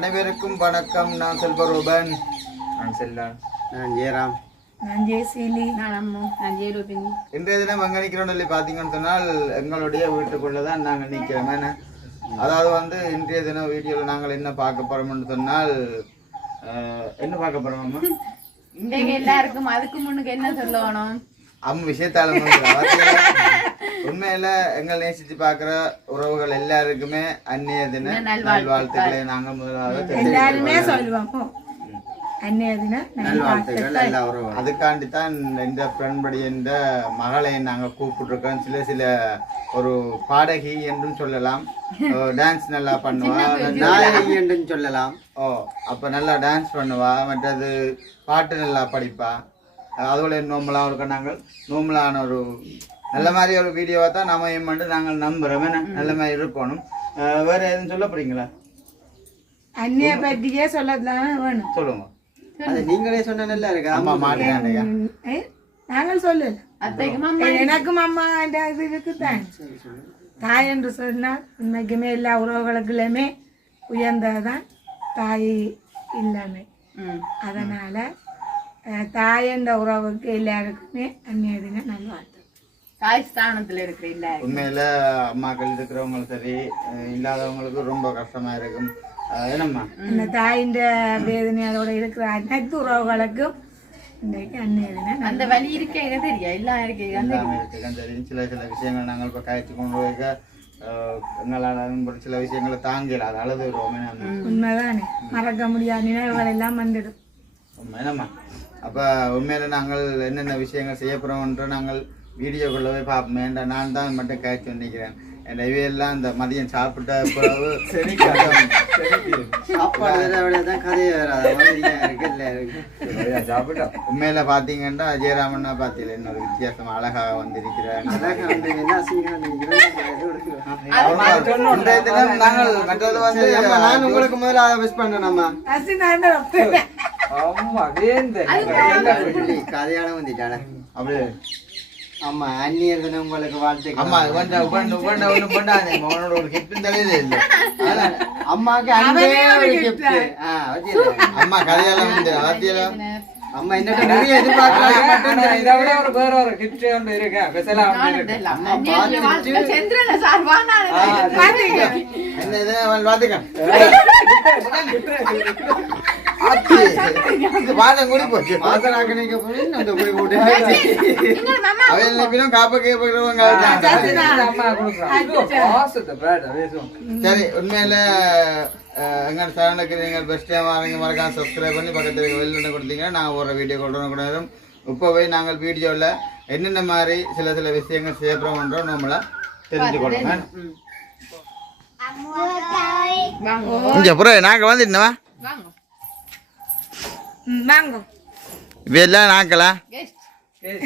அனைவருக்கும் வணக்கம். நான் செல்வரூபன் நான் செல்லா நான் ஜெயராம். நான் ஜெயசீலி. நான் அம்மு. நான் ஜெயரூபினி. இன்றைய தினம் எங்க சொல்லி பாத்தீங்கன்னு சொன்னால் எங்களுடைய வீட்டுக்குள்ள தான் நாங்கள் நிக்கிறோம். என்ன அதாவது வந்து இன்றைய தினம் வீடியோல நாங்கள் என்ன பார்க்க போறோம்னு சொன்னால் என்ன பார்க்க போறோம் அம்மா? இன்றைக்கு எல்லாருக்கும் அதுக்கு முன்னுக்கு என்ன சொல்லணும்? அம்மா விஷயத்தால உண்மையில எங்கள் நேசிச்சு பார்க்கிற உறவுகள் எல்லாருக்குமே அந்நிய தின நல்வாழ்த்துக்கள். நாங்கள் முதலாவது எல்லாருமே சொல்லுவோம். அதுக்காண்டி தான் இந்த ஃப்ரெண்ட்படி என்ற மகளை நாங்கள் கூப்பிட்டுருக்கோம். சில சில ஒரு பாடகி என்றும் சொல்லலாம். டான்ஸ் நல்லா பண்ணுவா. நாயகி என்றும் சொல்லலாம். ஓ அப்போ நல்லா டான்ஸ் பண்ணுவா. மற்றது பாட்டு நல்லா படிப்பா. அதுபோல நோம்பலாம் இருக்க நாங்கள். நோம்பலான ஒரு நல்ல மாதிரி ஒரு வீடியோவை தான் நாம ஏன் பண்ணிட்டு நாங்கள் நம்புறோம். நல்ல மாதிரி இருக்கணும். வேற எதுவும் சொல்ல போறீங்களா? அந்நிய பற்றியே சொல்லத்தானே வேணும். சொல்லுங்க. அது நீங்களே சொன்ன நல்லா இருக்கு அம்மா ஏ, நாங்கள் சொல்லல. அத்தைக்கும் அம்மா எனக்கும் அம்மா என்ற இது இருக்குதான் தாய் என்று சொன்னால் உண்மைக்குமே எல்லா உறவுகளுக்குள்ளுமே உயர்ந்ததுதான் தாய் இல்லாமை. அதனால தாய் என்ற உறவுக்கு எல்லாருக்குமே அந்நிய தினம் நல்வாழ்த்து தாய் ஸ்தானத்துல இருக்கிற எல்லாரும் உண்மையில அம்மாக்கள் இருக்கிறவங்களும் சரி இல்லாதவங்களுக்கு ரொம்ப கஷ்டமா இருக்கும். என்னம்மா? அந்த தாயின் வேதனை அதோட இருக்கிற அனைத்து உறவுகளுக்கும் அந்த வலி இருக்கே தெரியா? எல்லாம் இருக்கே சரி சில சில விஷயங்கள் நாங்கள் இப்போ காய்ச்சி கொண்டு அஹ் எங்களால் சில விஷயங்களை தாங்கல அது அழுது உண்மைதானே? மறக்க முடியாத நினைவுகள் எல்லாம் வந்துடும். உண்மை என்னம்மா? அப்போ உண்மையில நாங்கள் என்னென்ன விஷயங்கள் செய்ய போகிறோம்ன்ற நாங்கள் வீடியோக்குள்ள போய் பார்ப்போம் ஏன்டா நான் தான் மட்டும் காய்ச்சி நிற்கிறேன் என் இவையெல்லாம் இந்த மதியம் சாப்பிட்ட பிறகு சரி சாப்பிட்டோம் உண்மையில பார்த்தீங்கன்னா ஜெயராமன்னா பார்த்தீங்களா இன்னொரு வித்தியாசமா அழகாக வந்திருக்கிறாங்க அழகா வந்து என்ன அசிங்கம் இன்றைய தினம் நாங்கள் மற்றது வந்து நான் உங்களுக்கு முதல்ல அதை மிஸ் பண்றேன் அம்மா. அசினாண்ட அம்மா வேந்த. சொல்லி கதையால வந்துட்டாளே. அப்படியே. ஆமா அந்நியர் தினம் உங்களுக்கு வாழ்த்துக்கள். அம்மா உபண்ட உபண்ட உபண்ட ஒண்ணு பண்ணாதே அவனோட ஒரு கிஃப்ட் தலையில இல்ல. அம்மாக்கு அன்பே ஒரு வச்சிருக்கேன். அம்மா கதையால வந்து வாத்தியில அம்மா என்னட்ட நிறைய எதிர்பார்க்கறாங்க மட்டும் இதை விட ஒரு வேற ஒரு கிஃப்ட் ஒன்று இருக்கு? ஸ்பெஷலா ஒன்று இருக்கு? அம்மா பார்த்துட்டு சந்திரன சார் வாங்க என்ன இது அவன் கூடி போச்சு. போய் அந்த போய் போட்டு அவன் நினைப்பினும் காப்ப பேசுவோம் சரி உண்மையில அஹ், எங்க சேனலுக்கு நீங்கள் பெஸ்ட் டைம் வாங்க மறக்காம சப்ஸ்கிரைப் பண்ணி பக்கத்தில் வெளியிட கொடுத்தீங்கன்னா நாங்கள் ஒரு வீடியோ கொண்டு கூட இப்போவே நாங்கள் வீடியோவில் என்னென்ன மாதிரி சில சில விஷயங்கள் செய்யப்படுறோம்ன்றோம் நம்மள தெரிஞ்சுக்கொள்ளணும் வாங்க இங்கே புரிய நாங்கள் வந்துட்டோமா வாங்க. கெஸ்ட்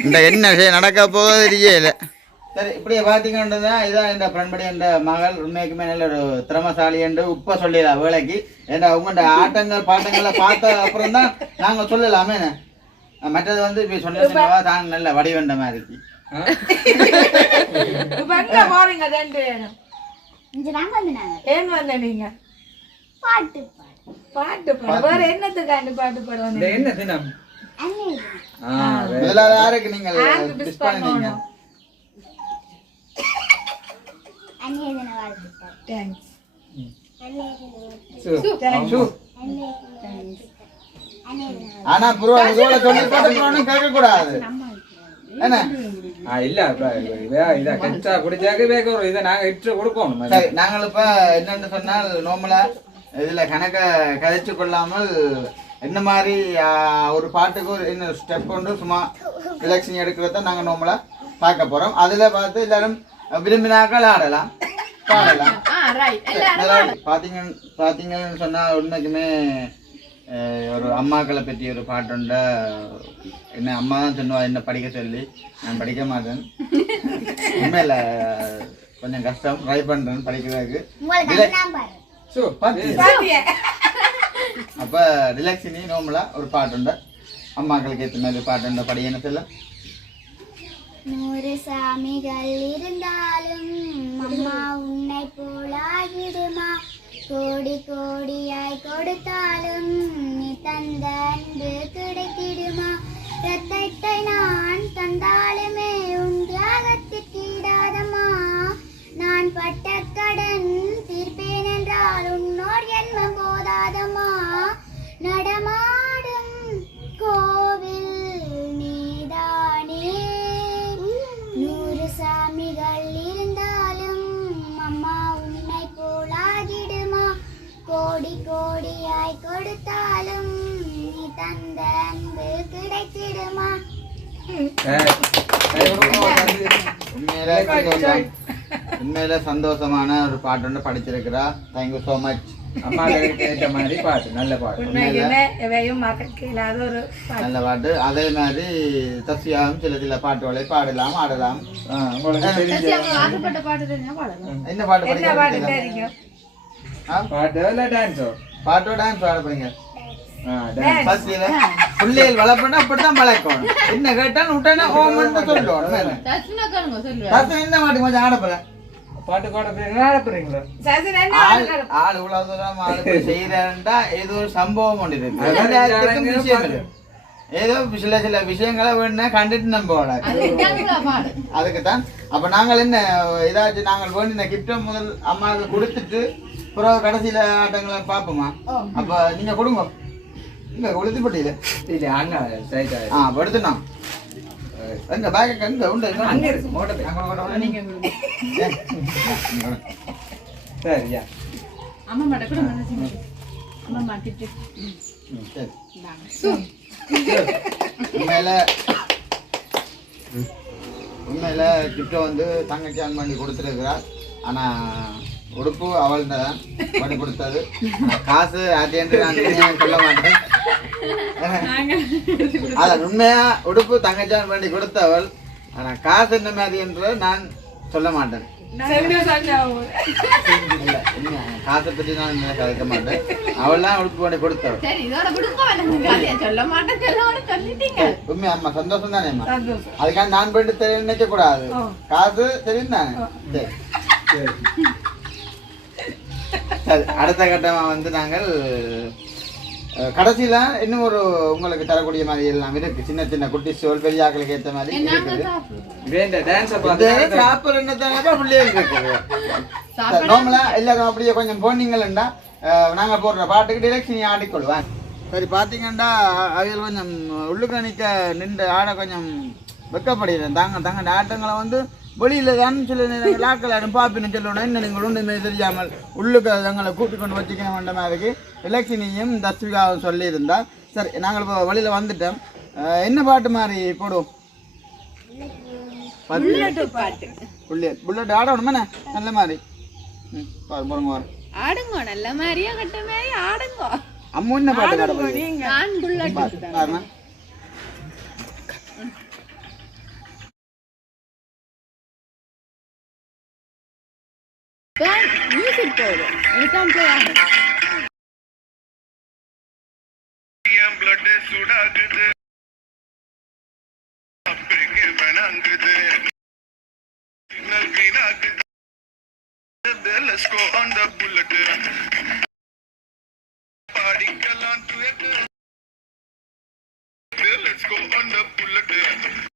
இந்த என்ன விஷயம் நடக்க போகுது தெரியல. சரி இப்படி பார்த்தீங்கன்னா இதான் இந்த பிரண்படி என்ற மகள் உண்மைக்குமே நல்ல ஒரு திறமசாலி என்று உப்ப சொல்லிடலாம் வேலைக்கு. ஏன்னா உங்கள்கிட்ட ஆட்டங்கள் பாட்டங்களை பார்த்த அப்புறம் தான் நாங்கள் சொல்லலாமே மற்றது வந்து இப்போ சொன்னதுவா தான் நல்ல வடிவண்ட மாதிரி போறீங்க ஏன் வந்த நீங்க. பாட்டு பாடு. பாட்டு பாட. வேற என்னத்துக்காண்டி பாட்டு பாட இந்த என்ன தினம்? முதலாவது யாருக்கு தின தேங்க்ஸ் அண்ணே தின ஆனா ப்ரோ இதோட சொல்லி போட்டு கேட்க கூடாது என்ன? இல்ல இத இத கெச்சா குடிச்சாக்க வேக ஒரு இதை நாங்க இட்டு கொடுப்போம். சரி நாங்கள் இப்ப என்னன்னு சொன்னால் நோமலா இதுல கணக்க கதைச்சு கொள்ளாமல் என்ன மாதிரி ஒரு பாட்டுக்கு ஒரு என்ன ஸ்டெப் கொண்டு சும்மா ரிலாக்ஸிங் எடுக்கிறத நாங்க நோமலா பார்க்க போறோம். அதுல பார்த்து எல்லாரும் விரும்பினாக்கள் ஆடலாம். பாடலாம். ஆ ரைட் நல்லா பாத்தீங்க பாத்தீங்கன்னு சொன்னா உண்மைக்குமே ஒரு அம்மாக்களை பற்றி ஒரு பாட்டுண்ட என்ன அம்மா தான் சொன்னுவா என்ன படிக்க சொல்லி நான் படிக்க மாட்டேன். உண்மையில கொஞ்சம் கஷ்டம். ட்ரை பண்றேன் படிக்கிறதுக்கு. உங்களுக்கு அண்ணா பாரு சு, பாத்தியா? அப்ப ரிலாக்ஸினி நோம்பலா ஒரு பாட்டுண்ட. அம்மாக்களுக்கு ஏற்ற மாதிரி பாட்டுண்ட படி என்ன சொல்ல? நூறு சாமிகள் இருந்தாலும் அம்மா உன்னை போலாகிடுமா கோடி கோடியாய் கொடுத்தாலும் நீ தந்த அன்பு கிடைத்திடுமா? ரத்தத்தை நான் தந்தாலுமே உன் தியாகத்திற்கு ஈடாதம்மா நான் பட்ட கடன் தீர்ப்பேன் என்றால் உன்னோர் ஜென்மம் போதாதம்மா. நடமா? உண்மையில சந்தோஷமான ஒரு பாட்டு ஒன்று படிச்சிருக்கிறா. தேங்க்யூ ஸோ மச் அம்மாவுக்கு மாதிரி பாட்டு நல்ல பாட்டு. நல்ல பாட்டு. அதே மாதிரி தசியாவும் சில சில பாட்டுகளை பாடலாம் ஆடலாம். என்ன பாட்டு படிக்க பாட்டு இல்ல டான்ஸோ பாட்டோ டான்ஸ் பாட போறீங்க. ஆ டான்ஸ் ஃபர்ஸ்ட்ல பிள்ளைகள் வளர்ப்பனா அப்படித்தான் வளர்க்கணும் என்ன கேட்டாலும் விட்டா ஓமன்னு சொல்லணும் என்ன? மாட்டி கொஞ்சம் ஆடப்பல பாட்டு பாட போறீங்களா ஆட போறீங்களா? சசினா என்ன ஆள் இவ்வளவு தூரம் ஆள் போய் செய்யறேன்டா ஏதோ ஒரு சம்பவம் ஒன்று இருக்கு. ஏதோ சில சில விஷயங்களை வேணும்னா கண்டுட்டு நம்ம அதுக்கு தான் அப்ப நாங்கள் என்ன ஏதாச்சும் நாங்கள் வேண்டின கிஃப்டை முதல் அம்மாவுக்கு கொடுத்துட்டு பிறகு கடைசியில ஆட்டங்களை பார்ப்போமா? அப்ப நீங்க கொடுங்க. இங்க உளுத்திப்பட்டியில இல்ல அண்ணா சைட் ஆ. அப்ப எடுத்துனோம் எங்க பேக் எங்க உண்டு அங்க? இருக்கு மோட்டர் அங்க. நீங்க சரியா அம்மா மாட்ட கூட மனசு அம்மா மாட்டிட்டு ம், சரி. உண்மையில உண்மையில கிஃப்ட் வந்து தங்கச்சி ஆன் பண்ணி கொடுத்துருக்குறா ஆனா உடுப்பு அவள் தான் பண்ணி கொடுத்தது. காசு ஆட்டியன்று நான் உண்மையா சொல்ல மாட்டேன். அதான் உண்மையா உடுப்பு தங்கச்சான் பண்ணி கொடுத்தவள். ஆனா காசு என்ன மாதிரி என்று நான் சொல்ல மாட்டேன். காசை பற்றி நான் கதைக்க மாட்டேன். அவள் தான் உடுப்பு பண்ணி கொடுத்தவள். உண்மையா அம்மா சந்தோஷம் தானே அம்மா? சந்தோஷம். அதுக்காக நான் போயிட்டு தெரியும் நினைக்க கூடாது. காசு தெரியும் தானே? சரி அடுத்த கட்டமா வந்து நாங்கள் கடைசியில இன்னும் ஒரு உங்களுக்கு தரக்கூடிய மாதிரி எல்லாம் இருக்கு. சின்ன சின்ன குட்டி சோல் பெரிய ஆக்களுக்கு ஏத்த மாதிரி இருக்குது. சாப்பிட சாப்பிட. நார்மலா எல்லாரும் அப்படியே கொஞ்சம் போனீங்களா நாங்க போடுற பாட்டுக்கு டிரெக்ஷன் நீ ஆடிக்கொள்வேன் சரி பாத்தீங்கன்னா அவைகள் கொஞ்சம் உள்ளுக்கு நிக்க நின்று ஆட கொஞ்சம் வெக்கப்படுகிறேன் தாங்க தாங்க ஆட்டங்களை வந்து வெளியில தான் சில நேரங்கள் ஆக்கள் ஆடும் பாப்பின்னு சொல்லணும். என்ன நீங்கள் ஒன்றுமே தெரியாமல் உள்ளுக்கு தங்களை கூட்டி கொண்டு வச்சுக்க வேண்டாம் அதுக்கு இலட்சுமியும் தஸ்விகாவும் சொல்லியிருந்தா. சரி நாங்கள் இப்போ வெளியில வந்துட்டோம். என்ன பாட்டு மாதிரி போடுவோம்? புள்ளட் புல்லட் ஆடணுமே நல்ல மாதிரி. ம் பாரு பாருங்க பாரு. ஆடுங்க நல்ல மாதிரியா கட்ட மாதிரி ஆடுங்க. அம்மு என்ன பாட்டு நான் புல்லட் பாருங்க சிக்னல் green ஆகுது Let's go on the bullet படிக்கலாம் duet. Let's go on the bullet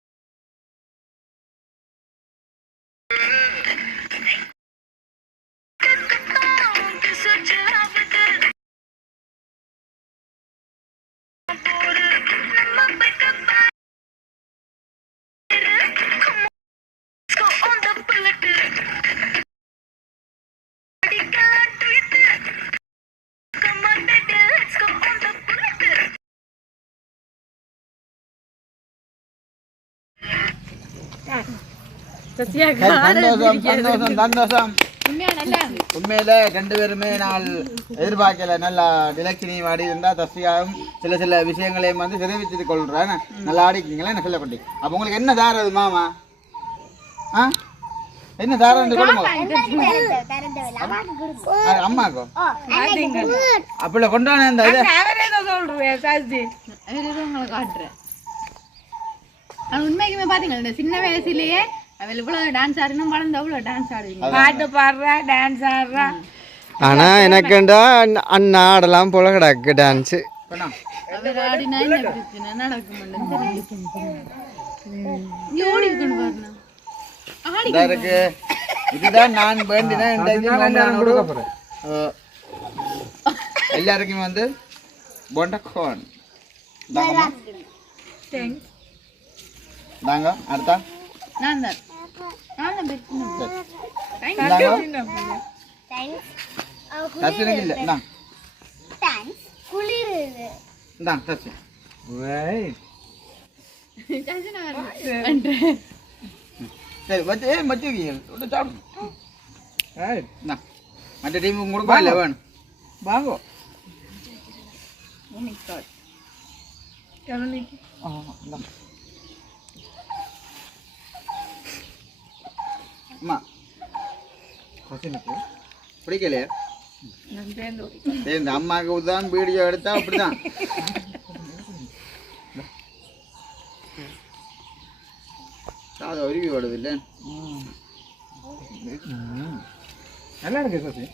சந்தோஷம் உண்மையில ரெண்டு பேருமே நான் எதிர்பார்க்கல. நல்லா டிலக்ஷனி ஆடி இருந்தா தஸ்தியாவும் சில சில விஷயங்களையும் வந்து தெரிவித்து கொள்றேன் நல்லா ஆடிக்கிறீங்களா என்ன சொல்லப்பட்டி அப்ப உங்களுக்கு என்ன தாரது மாமா? ஆ? என்ன தாரம் கொடுங்க. அம்மாக்கோ அப்படி கொண்டான இதை. உண்மைக்குமே பாத்தீங்களா இந்த சின்ன வயசுலயே அவள் இவ்வளவு டான்ஸ் ஆடணும் வளர்ந்து அவ்வளவு டான்ஸ் ஆடுவீங்க. பாட்டு பாடுறா டான்ஸ் ஆடுறா. ஆனா எனக்குண்டா அண்ணா ஆடலாம் போல கிடக்கு டான்ஸு அவர் ஆடினா என்ன பிரச்சனை? நடக்கும் தெரியும் நீ ஓடி இருக்கணும் பாருண்ணா ஆடி இதா இருக்கு இதுதான் நான் வேண்டின இந்த எல்லாருக்கும் வந்து தேங்க்ஸ் தாங்க அடுத்தா. நான் தான். நான் தான் பெருசு இந்தாங்க தச்சு இல்லை இந்தாங்க தேங்க்ஸ் குளிருது இந்தாங்க தச்சு சரி வச்சு ஏ மச்சு விட்டு சாப்பிடு இந்தா மற்ற டீமுக்கு கொடுப்பா இல்லை வேணும் வாங்கோ கவனிக்கு ஆ இந்தாங்க அம்மா. பிடிக்கலையே? இந்த அம்மாவுக்கு தான் வீடியோ எடுத்தா அப்படிதான். அது அருவி ஓடுது இல்லை நல்லா இருக்கு சசி.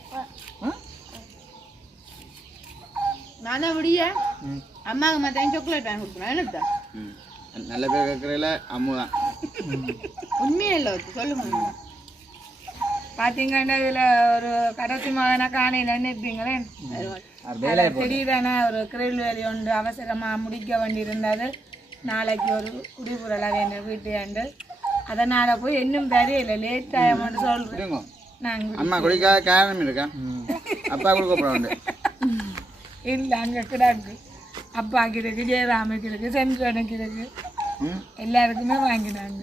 நானா விடிய? அம்மாவுக்கு மத்தியம் சாக்லேட் வாங்கி கொடுக்கணும். என்னத்தா ம். நல்ல பேர் கேட்குறதுல அம்மு தான் உண்மையே இல்லை சொல்லுங்க. பாத்தீங்கன்னா இதுல ஒரு கடைசி மகனை காணையில நிற்பீங்களே? திடீரென ஒரு கிரில் வேலி ஒன்று அவசரமா முடிக்க வேண்டியிருந்தது. நாளைக்கு ஒரு குடிபுரல வேண்டிய வீட்டு அதனால போய் இன்னும் தெரியல லேட் ஆகும்னு சொல்றேன். இருங்க. நாங்க அம்மா குடிக்காத காரணம் இருக்கா? அப்பா கொடுக்க இல்ல அங்க கிடக்கு. அப்பா கிடக்கு ஜெயராம கிடக்கு சென்றனுக்கு இருக்கு எல்லாருக்குமே வாங்கினாங்க.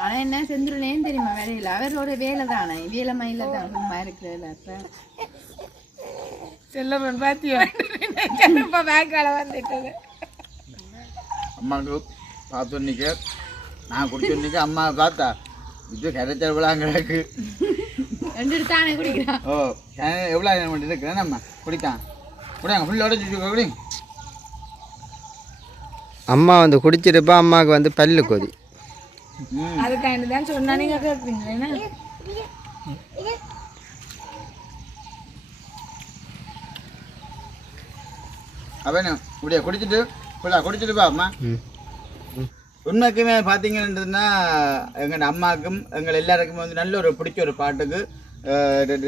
ஆனா என்ன செந்துருனேன்னு தெரியுமா வேலையில? அவரோட வேலை தானே வேலை மயில தான் சும்மா இருக்கிறதுல அப்ப. செல்லப்பன் பாத்தியா? இப்ப பேக்கால வந்துட்டது. அம்மாவுக்கு பார்த்து நிற்க நான் குடிச்சு நிற்க அம்மா பார்த்தா இது கரைச்சல் விழாங்கிறாக்கு ரெண்டு தானே குடிக்கிறான் ஓ எவ்வளோ வேண்டி இருக்கிறேன்? நம்ம குடித்தான் குடிங்க ஃபுல்லோட சுற்றி குடிங்க அம்மா வந்து குடிச்சிருப்பா அம்மாவுக்கு வந்து பல்லு கொதி. அதுக்காண்டி தான் சொன்னா நீங்க கேட்பீங்க என்ன? அவன் இப்படியா குடிச்சிட்டு இப்படியா குடிச்சிட்டு பா அம்மா. ம். உண்மைக்குமே பார்த்தீங்கன்னா எங்கள் அம்மாவுக்கும் எங்கள் எல்லாருக்கும் வந்து நல்ல ஒரு பிடிச்ச ஒரு பாட்டுக்கு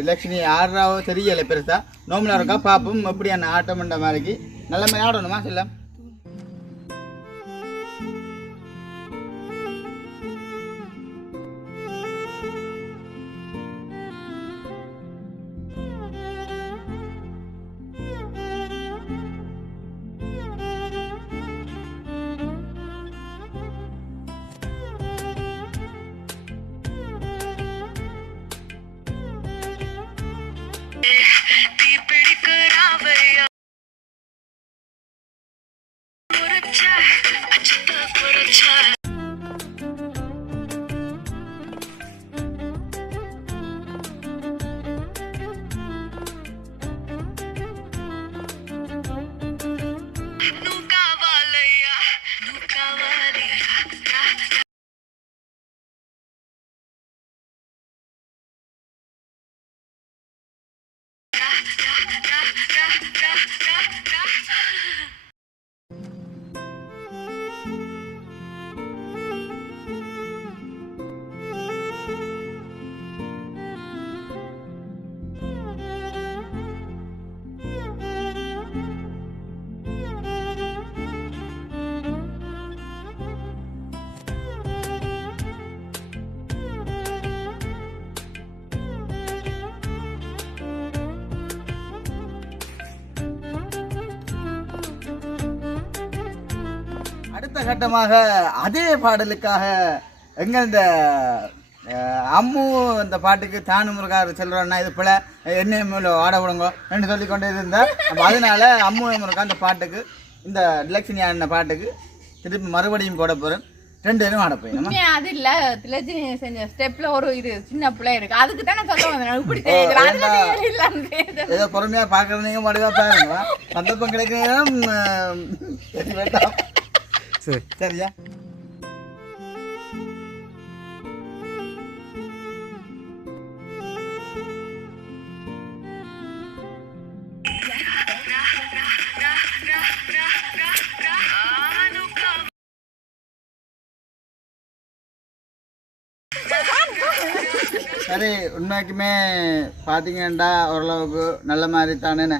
லட்சுமி ஆடுறாவோ தெரியலை பெருசா. நோம்புல இருக்கா பார்ப்போம் எப்படியான ஆட்டம்ன்ற மாதிரிக்கு. நல்ல மாதிரி ஆடணுமா செல்லம்? அடுத்த கட்டமாக அதே பாடலுக்காக எங்க இந்த அம்மு இந்த பாட்டுக்கு தானு முருகார் செல்வரண்ணா இது போல என்ன மேல ஆட விடுங்க என்று சொல்லி கொண்டே இருந்தார். அப்ப அதனால அம்மு முருகா இந்த பாட்டுக்கு இந்த டிலக்ஷனி ஆடின பாட்டுக்கு திருப்பி மறுபடியும் போட போறேன். ரெண்டு பேரும் ஆட போய் உண்மையா அது இல்ல. திலஜினி செஞ்ச ஸ்டெப்ல ஒரு இது சின்ன பிள்ளை இருக்கு. அதுக்கு தானே சொல்ல வந்தேன். இப்படி இல்லாம ஏதோ பொறுமையா பாக்குறீங்க மடிவா பாருங்க சந்தர்ப்பம் கிடைக்கிறேன் சரி. சரியா? சரி உண்மைக்குமே பார்த்தீங்கன்னா ஓரளவுக்கு நல்ல மாதிரி தானே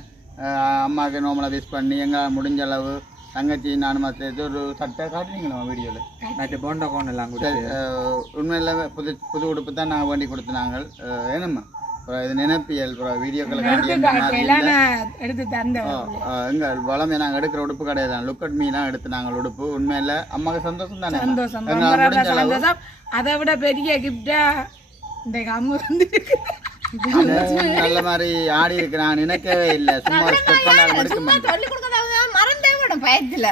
அம்மாவுக்கு நோம்பலை பேஸ் பண்ணி எங்களால் முடிஞ்ச அளவு தங்கச்சி நானும் சேர்த்து ஒரு சட்டை காட்டுனீங்களா வீடியோவில் மற்ற போண்டா கோன் எல்லாம் உண்மையில் புது புது உடுப்பு தான் நாங்கள் வேண்டி கொடுத்துனாங்க ஏனம்மா அப்புறம் இது நினைப்பியல் அப்புறம் வீடியோக்களை காட்டி அந்த மாதிரி எல்லாம் இல்லை. நான் எடுத்து தந்தேன். ஆ, எங்க வளமே நாங்கள் எடுக்கிற உடுப்பு கிடையாது. லுக் அட் மீலாம் எடுத்து நாங்கள் உடுப்பு. உண்மையில் அம்மாவுக்கு சந்தோஷம் தானே சந்தோஷம். அதை விட பெரிய கிஃப்டா இந்த அம்மு அது நல்ல மாதிரி ஆடி இருக்கு. நான் நினைக்கவே இல்லை. சும்மா ஸ்டெப் பண்ணாலும் எடுக்க மாட்டேன் பயத்துல.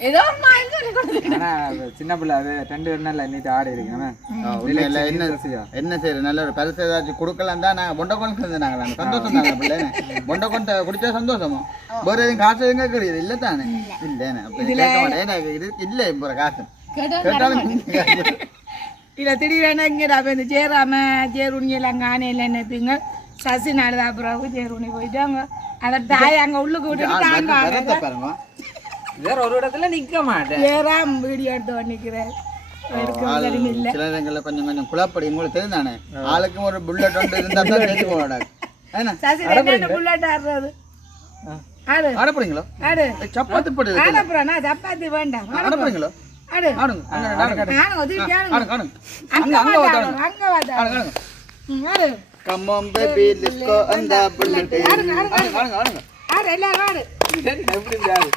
ஏதோ சின்ன பிள்ளை அது ரெண்டு நல்ல நீட்டு ஆடி இருக்கேன் உண்மையில என்ன என்ன செய்யுது நல்ல ஒரு பரிசு ஏதாச்சும் கொடுக்கலாம் தான் நாங்கள் பொண்டை கொண்டு செஞ்சாங்க நாங்கள் சந்தோஷம் தானே பிள்ளை பொண்டை கொண்டு குடிச்சா சந்தோஷமா? வேற எதுவும் காசு எதுங்க கிடையாது இல்லை தானே. இல்லைண்ணே ஏன்னா இது இல்லை இப்போ காசு. கேட்டாலும் இல்ல திடீரென இங்கே இந்த சேராம சேருணி எல்லாம் காணையில் நினைப்பீங்க சசி நாளுதா பிறகு சேருணி போயிட்டாங்க அதை தாய் அங்க உள்ளுக்கு விட்டுட்டு தாங்க வேற ஒரு இடத்துல நிக்க மாட்டேன். ஏறாம் வீடியோ எடுத்து இல்லை. சில இடங்களில் கொஞ்சம் கொஞ்சம் குழப்படி. உங்களுக்கு தெரிந்தானே ஆளுக்கும் ஒரு புல்லட் ஒன்று இருந்தால் தான் தெரிஞ்சு போடாது சப்பாத்தி போட்டு வேண்டாம் ஆடப்படுங்களோ ஆடு ஆடுங்க. ஆடுங்க, ஆடுங்க ஆடுங்க. ஒதுக்கி ஆடுங்க ஆடுங்க ஆடுங்க. அங்க அங்க வாடா, வாடா. அங்க வாடா. ஆடுங்க ஆடுங்க. ம், ஆடு. Come on baby, let's go on the bullet. ஆடு எல்லாரும் ஆடு. எப்படி இருக்காது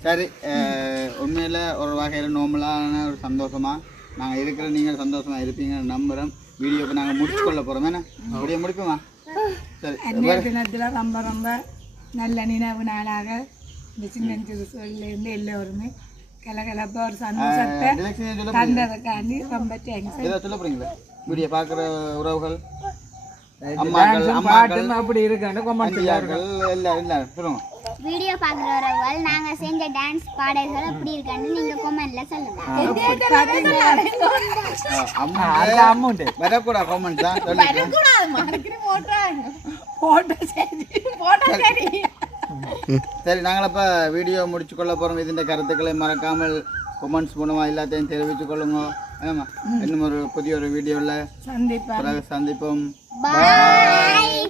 சரி உண்மையில ஒரு வகையில் நார்மலான ஒரு சந்தோஷமா நாங்க இருக்கிற நீங்கள் சந்தோஷமா இருப்பீங்கன்னு நம்புறோம் வீடியோக்கு நாங்க முடிச்சு கொள்ள போறோம். என்ன? அப்படியே முடிப்போமா சரி தினத்தில் ரொம்ப ரொம்ப நல்ல நினைவு நாளாக. இந்த சின்ன சிறு சொல்லேருந்து எல்லோருமே கலகலப்பாக ஒரு சந்தோஷத்தை தந்ததுக்காண்டி ரொம்ப தேங்க்ஸ் ஏதோ சொல்ல வீடியோ பார்க்குற உறவுகள் அம்மாக்கள் அம்மாக்கள் அப்படி இருக்குன்னு கொமெண்ட் அண்டியாக்கள் எல்லாரும் எல்லாரும் சொல்லுங்க. வீடியோ பார்க்குறவர்கள் நாங்கள் செஞ்ச டான்ஸ் பாடல்கள் எப்படி இருக்குன்னு நீங்கள் கொமெண்ட்ல சொல்லுங்க. அமௌண்ட் வரக்கூடாது காமெண்ட் தான் சரி. போட்டோ சரி. சரி. நாங்களப்ப வீடியோ முடிச்சு கொள்ள போகிறோம் இதுன்ற கருத்துக்களை மறக்காமல் கொமெண்ட்ஸ் மூலமாக எல்லாத்தையும் தெரிவித்துக் கொள்ளுங்க. ஆமா இன்னும் ஒரு புதிய ஒரு வீடியோவில் சந்திப்போம். பாய்